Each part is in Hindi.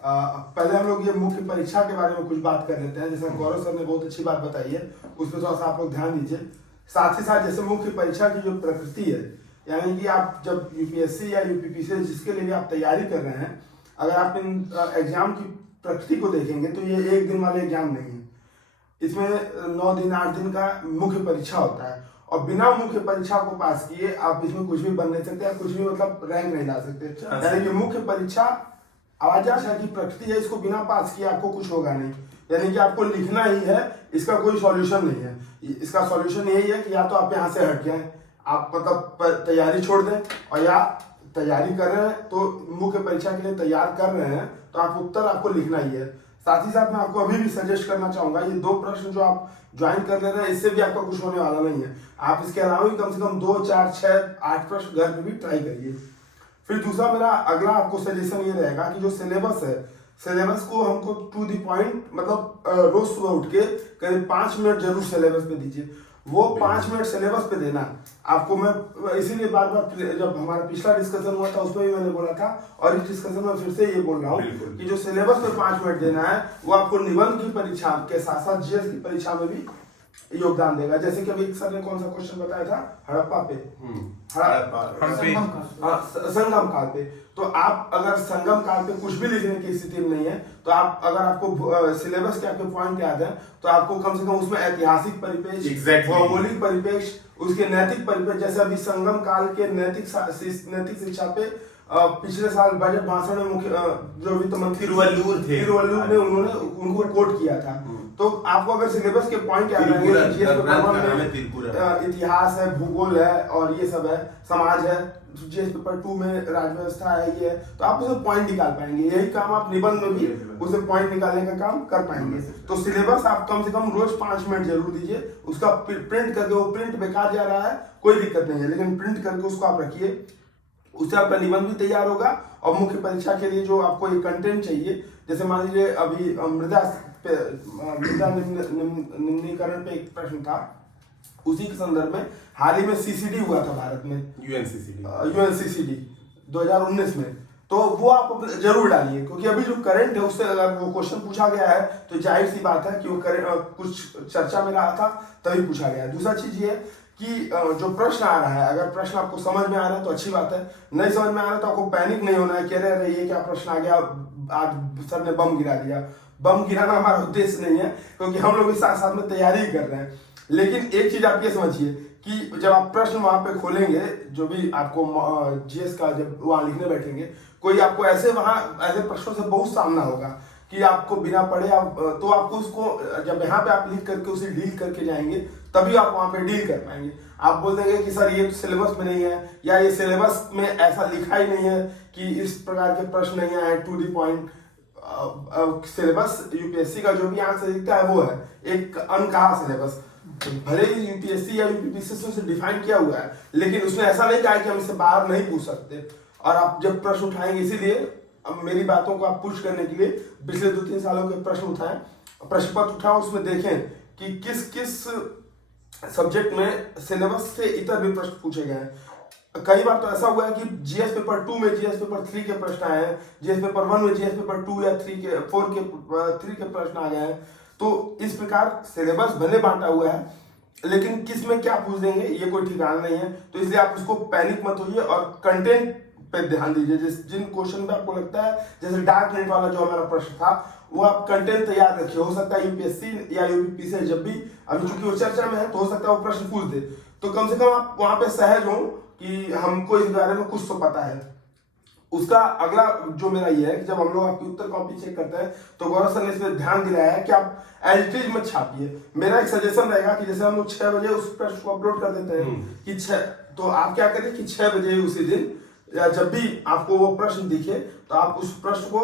पहले हम लोग ये मुख्य परीक्षा के बारे में कुछ बात कर लेते हैं। जैसे गौरव सर ने बहुत अच्छी बात बताई है, उस पर थोड़ा सा आप लोग ध्यान दीजिए। साथ ही साथ जैसे मुख्य परीक्षा की जो प्रकृति है, यानी कि आप जब यूपीएससी या यूपीपीसी जिसके लिए भी आप तैयारी कर रहे हैं, अगर आप इन एग्जाम की प्रकृति को देखेंगे तो ये एक दिन वाले एग्जाम नहीं है। इसमें 9 दिन 8 दिन का मुख्य परीक्षा होता है, और बिना मुख्य परीक्षा को पास किए आप इसमें कुछ भी बन नहीं सकते, आप कुछ भी मतलब रैंक नहीं ला सकते। यानी कि मुख्य परीक्षा आवाजाही की प्रकृति है, इसको बिना पास किए आपको कुछ होगा नहीं। यानी कि आपको लिखना ही है, इसका कोई सॉल्यूशन नहीं है। इसका सॉल्यूशन यही है कि या तो आप यहाँ से हट जाएं, आप मतलब तैयारी छोड़ दें, और या तैयारी कर रहे हैं तो मुख्य परीक्षा के लिए तैयार कर रहे हैं तो आप उत्तर आपको लिखना ही है। साथ ही साथ मैं आपको अभी भी सजेस्ट करना चाहूंगा, ये 2 प्रश्न जो आप ज्वाइन कर ले रहे हैं इससे भी आपका कुछ होने वाला नहीं है। आप इसके अलावा भी कम से कम 2, 4, 6, 8 प्रश्न घर में भी ट्राई करिए। फिर दूसरा मेरा अगला आपको सजेशन ये रहेगा कि जो सिलेबस है, सिलेबस को हमको टू द पॉइंट मतलब रोज सुबह उठ के करीब 5 मिनट जरूर सिलेबस पे दीजिए। वो 5 मिनट सिलेबस पे देना आपको, मैं इसीलिए बार बार जब हमारा पिछला डिस्कशन हुआ था उसमें भी मैंने बोला था, और इस डिस्कशन में फिर से ये बोल रहा हूँ कि जो सिलेबस पे 5 मिनट देना है वो आपको निबंध की परीक्षा के साथ साथ जीएस की परीक्षा में भी योगदान देगा। जैसे कि अभी सर ने कौन सा क्वेश्चन बताया था, हड़प्पा पे, संगम काल पे। तो आप अगर संगम काल पे कुछ भी लिखने की स्थिति में नहीं है तो आप, अगर आपको सिलेबस के आपके पॉइंट याद है तो आपको कम से कम उसमें ऐतिहासिक परिपेक्ष, भौगोलिक परिपेक्ष, उसके नैतिक परिपेक्ष, जैसे अभी संगम काल के नैतिक शिक्षा पे पिछले साल बजट भाषण में मुख्य जो वित्त मंत्री तिरुवल्लुवर ने उनको कोट किया था। तो आपको अगर सिलेबस के पॉइंट याद रहेंगे, इतिहास है, भूगोल है, और ये सब है, समाज है, जीएस पेपर 2 में राज्य व्यवस्था है, ये है, तो आप उसे पॉइंट निकाल पाएंगे। यही काम आप निबंध में भी उसे पॉइंट निकालने का काम कर पाएंगे। तो सिलेबस आप कम से कम रोज 5 मिनट जरूर दीजिए। उसका प्रिंट करके, वो प्रिंट बेकार जा रहा है कोई दिक्कत नहीं है, लेकिन प्रिंट करके उसको आप रखिए, उससे आपका निबंध भी तैयार होगा। और मुख्य परीक्षा के लिए जो आपको ये कंटेंट चाहिए, जैसे मान लीजिए अभी मृदा निम्नीकरण पे एक प्रश्न था, उसी के संदर्भ में हाल ही में सीसीडी हुआ था भारत में, यूएनसीसीडी 2019 में। तो वो आप जरूर डालिए, क्योंकि अभी जो करंट है उससे अगर वो क्वेश्चन पूछा गया है तो जाहिर सी बात है कि वो कुछ चर्चा में रहा था तभी पूछा गया है। दूसरा चीज ये कि जो प्रश्न आ रहा है, अगर प्रश्न आपको समझ में आ रहा है तो अच्छी बात है, नहीं समझ में आ रहा है तो आपको पैनिक नहीं होना है कि अरे ये क्या प्रश्न आ गया, आज सर ने बम गिरा दिया। बम गिराना हमारा उद्देश्य नहीं है, क्योंकि हम लोग भी साथ साथ में तैयारी ही कर रहे हैं। लेकिन एक चीज आप ये समझिए कि जब आप प्रश्न वहां पे खोलेंगे, जो भी आपको जीएस का जब वहां लिखने बैठेंगे, कोई आपको ऐसे प्रश्नों से बहुत सामना होगा कि आपको बिना पढ़े तो आपको उसको जब यहाँ पे आप लिख करके उसे डील करके जाएंगे तभी आप वहां पे डील कर पाएंगे। आप बोल देंगे कि सर ये सिलेबस में नहीं है, या ये सिलेबस में ऐसा लिखा ही नहीं है कि इस प्रकार के प्रश्न नहीं आए to the point. Syllabus UPSC का जो भी आंसर दिखता है वो है एक अनकहा सिलेबस। भले ही यूपीएससी या यूपीपीसी से डिफाइन किया हुआ है, लेकिन उसने ऐसा नहीं कहा कि हम इससे बाहर नहीं पूछ सकते। और आप जब प्रश्न उठाएंगे, इसीलिए अब मेरी बातों को आप पुश करने के लिए पिछले 2-3 सालों के प्रश्न उठाएं, प्रश्न पत्र उठाओ, उसमें देखें कि किस किस सब्जेक्ट में सिलेबस से इतर भी प्रश्न पूछे गए हैं। कई बार तो ऐसा हुआ है कि जीएस पेपर 2 में जीएस पेपर 3 के प्रश्न आए हैं, जीएस पेपर 1 में जीएस पेपर 2 या 3 के प्रश्न आ गए हैं। तो इस प्रकार सिलेबस भले बांटा हुआ है, लेकिन किस में क्या पूछ देंगे ये कोई ठिकाना नहीं है। तो इसलिए आप उसको पैनिक मत होइए और कंटेंट पे ध्यान दीजिए। जिन क्वेश्चन पे आपको लगता है, जैसे डार्क नेट वाला जो हमारा प्रश्न था, वो आप कंटेंट तैयार रखिए। हो सकता है यूपीएससी या यूपीपीसी जब भी, अभी चूंकि वो चर्चा में है तो हो सकता है वो प्रश्न पूछ दे, तो कम से कम आप वहां पे सहज हो कि हमको इस बारे में कुछ तो पता है। उसका अगला जो मेरा ये है कि जब हम लोग आपकी उत्तर कॉपी चेक करते हैं तो गौरव सर ने इसमें ध्यान दिलाया है कि आप एज इट इज मत छापिए। मेरा एक सजेशन रहेगा कि जैसे हम लोग 6 बजे उस प्रश्न को अपलोड कर देते हैं कि 6, तो आप क्या करें कि 6 बजे उसी दिन या जब भी आपको वो प्रश्न दिखे तो आप उस प्रश्न को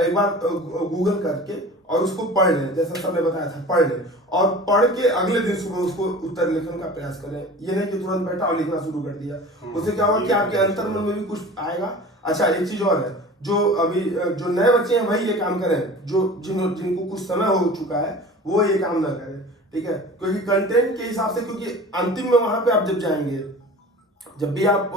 एक बार गूगल करके और उसको पढ़ लें, जैसा सर ने बताया था, पढ़ लें और पढ़ के अगले दिन सुबह उसको उत्तर लिखने का प्रयास करें। ये नहीं कि तुरंत बैठा और लिखना शुरू कर दिया, उससे क्या होगा कि आपके अंतर्मन में भी कुछ आएगा। अच्छा, एक चीज और है, जो अभी जो नए बच्चे हैं वही ये काम करें, जो जिनको कुछ समय हो चुका है वो ये काम ना करें, ठीक है? क्योंकि कंटेंट के हिसाब से, क्योंकि अंतिम में वहां पे आप जब जाएंगे जब भी आप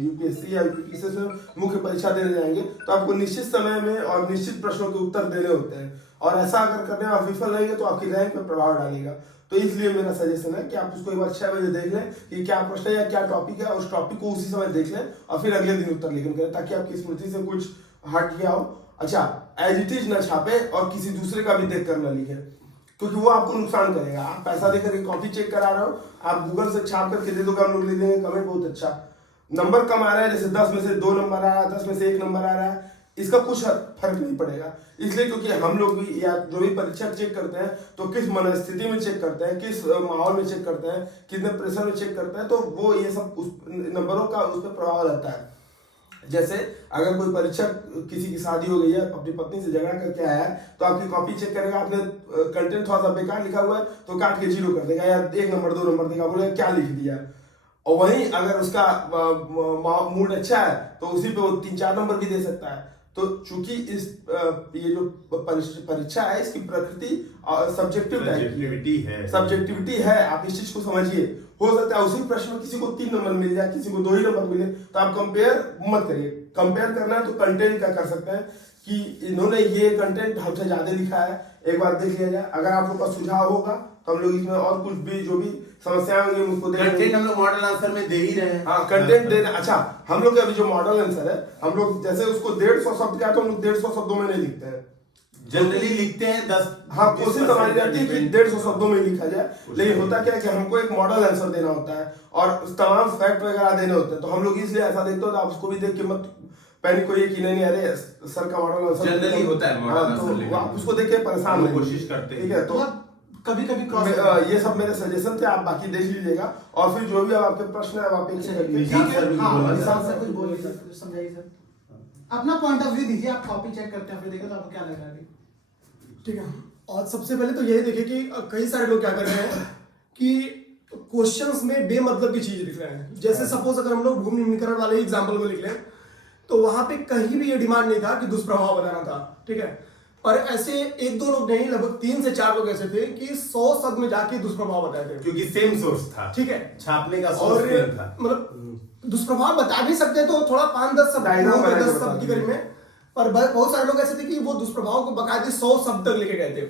यूपीएससी या यूपीएससी से मुख्य परीक्षा देने जाएंगे तो आपको निश्चित समय में और निश्चित प्रश्नों के उत्तर देने होते हैं, और ऐसा अगर करने में आप विफल रहेंगे तो आपकी रैंक पर प्रभाव डालेगा। तो इसलिए मेरा सजेशन है कि आप उसको एक बार 6 बजे देख लें कि क्या प्रश्न है या क्या टॉपिक है, उस टॉपिक को उसी समय देख लें और फिर अगले दिन उत्तर लेखन करें, ताकि आपकी स्मृति से कुछ हट गया हो। अच्छा, एज इट इज न छापे और किसी दूसरे का भी देख कर न लिखे, क्योंकि वो आपको नुकसान करेगा। आप पैसा देकर कॉपी चेक करा रहे हो, आप गूगल से छाप करके दे दोगे, हम लोग लिख देंगे कमेंट बहुत अच्छा, नंबर कम आ रहा है, जैसे 10 में से 2 नंबर आ रहा है, 10 में से 1 नंबर आ रहा है, इसका कुछ फर्क नहीं पड़ेगा। इसलिए क्योंकि हम लोग भी या जो भी परीक्षा चेक करते हैं तो किस मनस्थिति में चेक करते हैं, किस माहौल में चेक करते हैं, कितने प्रेशर में चेक करते हैं, तो वो ये सब उस नंबरों का उस पर प्रभाव रहता है। जैसे अगर कोई परीक्षक किसी की शादी हो गई है, अपनी पत्नी से झगड़ा करके आया है, तो आपकी कॉपी चेक करेगा, आपने कंटेंट थोड़ा सा बेकार लिखा हुआ है तो काट के 0 कर देगा या 1 नंबर 2 नंबर देगा, बोलेगा क्या लिख दिया। और वहीं अगर उसका मूड अच्छा है तो उसी पे वो 3-4 नंबर भी दे सकता है। तो चूंकि इस ये जो परीक्षा है इसकी प्रकृति सब्जेक्टिविटी है, आप इस चीज को समझिए। हो सकता है उसी प्रश्न में किसी को 3 नंबर मिल जाए, किसी को 2 ही नंबर मिले, तो आप कंपेयर मत करिए। कंपेयर करना है तो कंटेंट का कर सकते हैं कि इन्होंने ये कंटेंट हमसे ज्यादा लिखा है, एक बार देख लिया जाए। अगर आप लोग का सुझाव होगा तो हम लोग इसमें और कुछ भी जो भी समस्याएं होंगी उनको कंटेंट हम लोग मॉडल आंसर में दे ही रहे हैं। हाँ, कंटेंट दे रहे हैं। अच्छा, हम लोग अभी जो मॉडल आंसर है, हम लोग जैसे उसको 150 शब्द का है तो हम लोग 150 शब्दों में नहीं लिखते हैं, जनरली लिखते हैं 10। हाँ, कोशिश हमारी रहती है कि 150 शब्दों में लिखा जाए, लेकिन होता क्या है कि हमको एक मॉडल आंसर देना होता है और तमाम फैक्ट वगैरह देने होते हैं, तो हम लोग इसलिए ऐसा देखते हो तो आप उसको भी देख के मत पैनिक होइए कि नहीं अरे सर का मॉडल आंसर जनरली होता है मॉडल आंसर, तो आप उसको देख के परेशान नहीं कोशिश करते हैं। ठीक है, तो कभी ये सब मेरे सजेशन थे, आप बाकी देख लीजिएगा और फिर जो भी आपके प्रश्न है आप समझाइए सर, अपना पॉइंट ऑफ व्यू दीजिए। आप कॉपी चेक करते हैं फिर देखो तो आपको क्या लग रहा है। ठीक है, और सबसे पहले तो यही देखिए कि कई सारे लोग क्या कर रहे हैं कि क्वेश्चंस में बेमतलब की चीज लिख रहे हैं। जैसे सपोज अगर हम लोग भूमि निम्नीकरण वाले एग्जाम्पल को लिख लें तो वहां पे कहीं भी ये डिमांड नहीं था कि दुष्प्रभाव बताना था, ठीक है। पर ऐसे 1-2 लोग नहीं, लगभग 3 से 4 लोग ऐसे थे कि 100 शब्द में जाके दुष्प्रभाव बताए थे, क्योंकि सेम सोर्स था, ठीक है, छापने का और सोर्स था। मतलब दुष्प्रभाव बता भी सकते हैं तो थोड़ा 5-10 शब्द 10 शब्द की करीब में, पर बहुत सारे लोग ऐसे थे कि वो दुष्प्रभाव को बकायदे 100 शब्द तक लेके गए थे।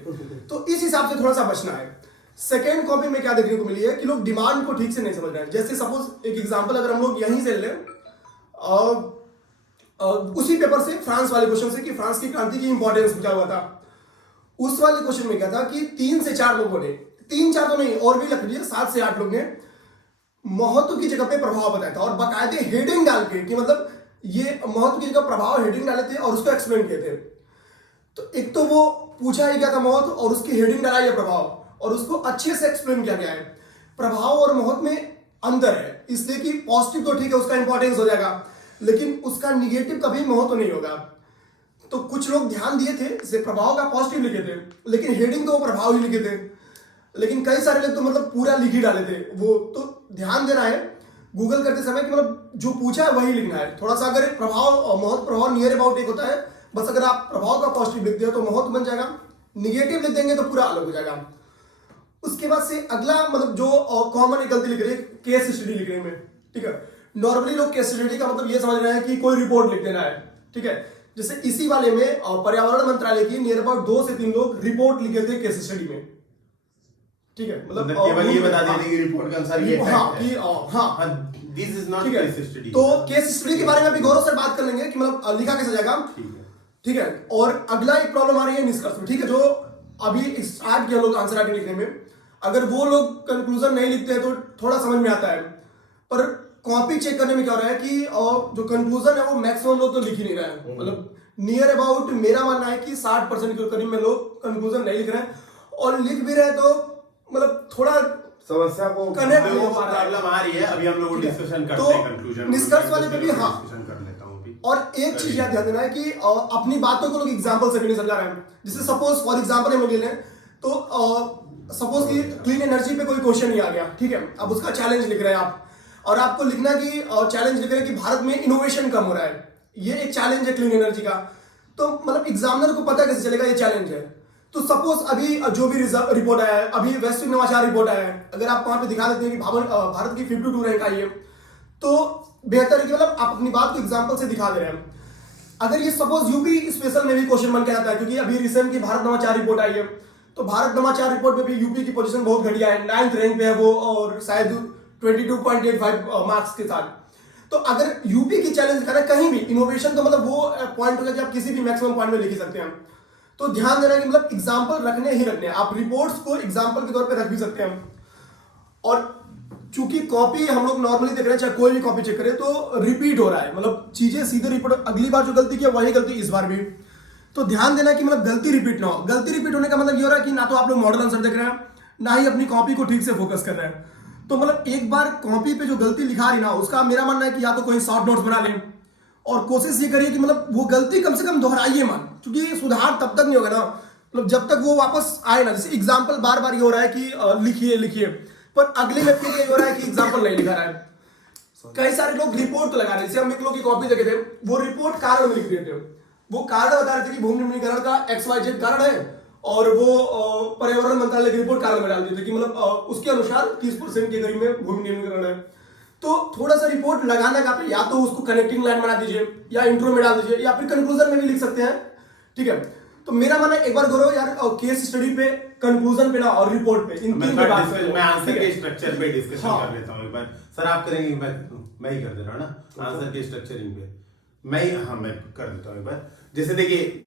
तो इस हिसाब से थोड़ा सा बचना है। सेकेंड कॉपी में क्या देखने को मिली है कि लोग डिमांड को ठीक से नहीं समझ रहे हैं। जैसे सपोज एक एग्जांपल अगर हम लोग यहीं से लें, उसी पेपर से फ्रांस वाले क्वेश्चन से कि फ्रांस की क्रांति की इंपॉर्टेंस क्या हुआ था, उस वाले क्वेश्चन में क्या था कि 3 से 4 लोगों ने, 3-4 तो नहीं और भी लग लीजिए 7 से 8 लोग ने महत्व की जगह पे प्रभाव बताया था और बाकायदे हेडिंग डाल के कि मतलब ये महत्व की जगह प्रभाव हेडिंग डाले थे और उसको एक्सप्लेन किए थे। तो एक तो वो पूछा ही क्या था महत्व और उसकी हेडिंग डाला है प्रभाव और उसको अच्छे से एक्सप्लेन किया गया है। प्रभाव और महत्व में अंतर है, इसलिए कि पॉजिटिव तो ठीक है उसका इंपॉर्टेंस हो जाएगा, लेकिन उसका निगेटिव कभी महत्व नहीं होगा। तो कुछ लोग ध्यान दिए थे, जैसे प्रभाव का पॉजिटिव लिखे थे, लेकिन हेडिंग तो वो प्रभाव ही लिखे थे। लेकिन कई सारे लोग तो मतलब पूरा लिख ही डाले थे। वो तो ध्यान देना है गूगल करते समय कि मतलब जो पूछा है वही लिखना है। थोड़ा सा अगर प्रभाव और महत्व, प्रभाव नियर अबाउट एक होता है, बस अगर आप प्रभाव का पॉजिटिव लिख दिया तो महत्व बन जाएगा, निगेटिव लिख देंगे तो पूरा अलग हो जाएगा। उसके बाद से अगला मतलब जो कॉमन एक गलती लिख रहे हैं केस स्टडी लिखने में, ठीक है। नॉर्मली लोग केस स्टडी का मतलब ये समझ रहे हैं कि कोई रिपोर्ट लिख देना है, ठीक है। जैसे इसी वाले में पर्यावरण मंत्रालय की नियर अबाउट 2 से 3 लोग रिपोर्ट लिखे थे केस स्टडी में, ठीक है। मतलब केवल ये बता देते कि रिपोर्ट के अनुसार ये हाँ this is not case study. तो केस स्टडी के बारे में भी गौरव से बात कर लेंगे कि मतलब लिखा कैसे जाएगा, ठीक है। और अगला एक प्रॉब्लम आ रही है निष्कर्ष में, ठीक है। जो अभी स्टार्ट किया लोग आंसर राइटिंग लिखने में, अगर वो लोग कंक्लूजन नहीं लिखते हैं तो थोड़ा समझ में आता है, पर कॉपी चेक करने में क्या हो रहा है कि जो कंक्लूजन है वो मैक्सिमम लोग तो लिख ही नहीं रहे हैं। मतलब नियर अबाउट मेरा मानना है कि 60% के करीब में लोग कंक्लूजन नहीं लिख रहे हैं, और लिख भी रहे तो मतलब थोड़ा समस्या को कनेक्ट वो प्रॉब्लम आ रही है। अभी हम लोग डिस्कशन करते हैं कंक्लूजन निष्कर्ष वाले पे भी। हाँ, डिस्कशन कर लेता हूं अभी। और एक चीज याद देना है कि अपनी बातों को लोग एग्जांपल से भी नहीं समझा रहे हैं। जैसे सपोज फॉर एग्जांपल हम लोग ले लें तो सपोज कि क्लीन एनर्जी पे कोई क्वेश्चन ही आ गया, ठीक है। अब उसका चैलेंज लिख रहे हैं आप, और आपको लिखना कि चैलेंज लिख रहे हैं कि भारत में इनोवेशन कम हो रहा है, ये एक चैलेंज है क्लीन एनर्जी का। तो मतलब एग्जामिनर को पता कैसे चलेगा ये चैलेंज है। तो सपोज अभी जो भी रिपोर्ट आया है, अभी वैश्विक नवाचार रिपोर्ट आया है, अगर आप वहां पे दिखा देते हैं कि भारत की 52 रैंक आई है, तो बेहतर है कि मतलब आप अपनी बात को एग्जांपल से दिखा दे रहे हैं। अगर ये सपोज यूपी स्पेशल में भी क्वेश्चन बन के आता है, क्योंकि अभी रिसेंट की भारत नवाचार रिपोर्ट आई है, तो भारत नवाचार रिपोर्ट में भी यूपी की पोजीशन बहुत घटिया है, 9th रैंक पे है वो, और शायद 22.85 मार्क्स के साथ। तो अगर यूपी की चैलेंज करें कहीं भी इनोवेशन, तो मतलब वो पॉइंट होगा कि आप किसी भी मैक्सिमम पॉइंट में लिख ही सकते हैं। तो ध्यान देना कि मतलब एग्जाम्पल रखने ही रखने, आप रिपोर्ट्स को एग्जाम्पल के तौर पे रख भी सकते हैं। और चूंकि कॉपी हम लोग नॉर्मली देख रहे हैं, चाहे कोई भी कॉपी चेक करें तो रिपीट हो रहा है, मतलब चीजें सीधे रिपीट, अगली बार जो गलती किया वही गलती इस बार भी। तो ध्यान देना कि मतलब गलती रिपीट ना हो। गलती रिपीट होने का मतलब ये हो रहा है कि ना तो आप लोग मॉडल आंसर देख रहे हैं, ना ही अपनी कॉपी को ठीक से फोकस कर रहे हैं। तो मतलब एक बार कॉपी पे जो गलती लिखा रही ना, उसका मेरा मानना है कि या तो कोई शॉर्ट नोट्स बना लें, और कोशिश ये करिए कि मतलब वो गलती कम से कम दोहराइए मत, क्योंकि सुधार तब तक नहीं होगा ना, मतलब जब तक वो वापस आए ना। जैसे एग्जाम्पल बार बार ये हो रहा है कि लिखिए लिखिए, पर अगले में फिर ये हो रहा है कि एग्जाम्पल नहीं लिखा रहा है। कई सारे लोग रिपोर्ट तो लगा रहे हैं, जैसे हम एक लोग की कॉपी देखे थे, वो रिपोर्ट कारण में लिख रहे थे, वो कारण बता रहे थे कि भूमि निम्नीकरण का XYZ कारण है, और वो पर्यावरण मंत्रालय की रिपोर्ट कारण में डाल दी थी कि मतलब उसके अनुसार 30% के करीब में भूमि निम्नीकरण है। तो थोड़ा सा रिपोर्ट लगाने का पे या तो उसको कनेक्टिंग लाइन बना दीजिए, या इंट्रो में डाल दीजिए, या फिर कंक्लूजन में भी लिख सकते हैं, ठीक है। तो मेरा मानना एक बार करो यार, केस स्टडी पे, कंक्लूजन पे ना, और रिपोर्ट पे, इन तीन पे बात करो। मैं आंसर के स्ट्रक्चर पे डिस्कशन हाँ। कर लेता हूँ एक बार। सर आप करेंगे, मैं ही कर दे रहा हूँ ना आंसर के स्ट्रक्चरिंग पे, मैं कर देता हूँ एक बार। जैसे देखिए